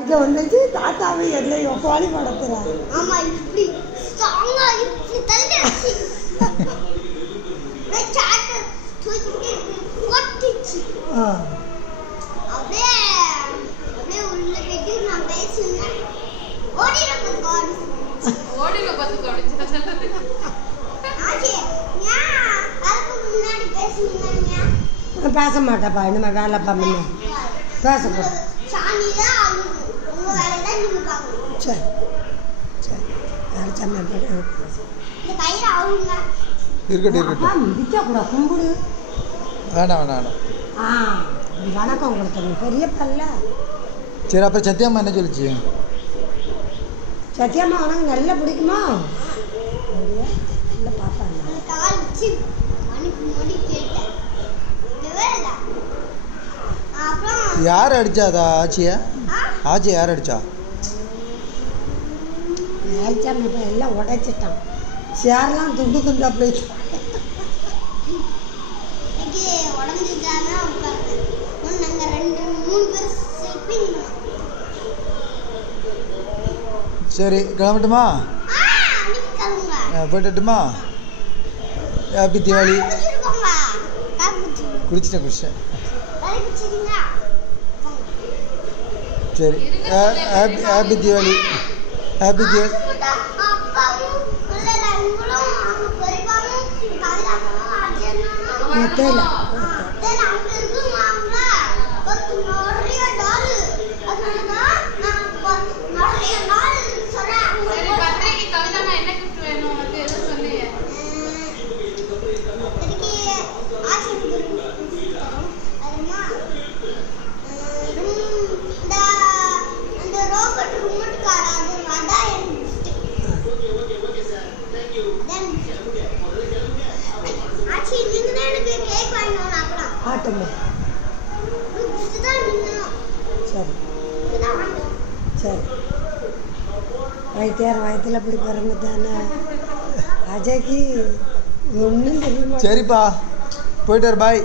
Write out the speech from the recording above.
இங்கே வந்துச்சு தாத்தாவை எல்லையோ கோழி படத்துறாரு. ஆமா இப்படி ஸ்ட்ராங்கா இப்படி தள்ளிச்சு. சாட்ட தூக்கி போட்டுச்சு. அப்படியே அப்படியே உள்ள போயிட்டு நான் பேசுனேன். ஓடில பார்த்து ஆச்சி ஏன் அதுக்கு முன்னாடி பேசுனீங்க? பேச மாட்டேப்பா, இனிமே வேலை பண்ண பேசக்கூடாது. சாணிதான் உங்க வேலை தான் நீங்க பார்க்கணும். சரி சரி வேலை சமையல் இந்த கயிறு ஆகுங்க இருக்கட்டும் மிதிக்கக்கூடாது. கும்பிடு. வேணாம் வணக்கம் கொடுத்தது பெரிய பல்ல. சரி அப்புறம் சத்தியம்மா என்ன சொல்லிச்சு? சத்தியம்மா உனக்கு நல்லா பிடிக்குமா? இல்லை பாப்பா கால் வச்சு மணி கேட்டேன். அப்புறம் யார் அடிச்சாதா? ஆச்சியை யார் அடிச்சா? ஆயிச்சாமி இப்போ எல்லாம் உடைச்சிட்டான். சேர்லாம் துண்டு துண்டா போயிட்டு உடஞ்சிட்டானா உட்காந்து நாங்கள் 2-3 பேர் சிப்பிங்க. சரி கிளம்பட்டுமா? போய்ட்டுமா? ஹாப்பி தீபாவளி. குடிச்சிட்டேன். சரி ஹாப்பி தீபாவளி. ஹாப்பி தீபாவளி. தெரியல ஆட்டமா சரி சரி வைத்தியார் வயத்தில் பிடி பிறந்து தானே அஜய்க்கு ஒன்றும் தெரியுமா? சரிப்பா போயிட்டார் பாய்.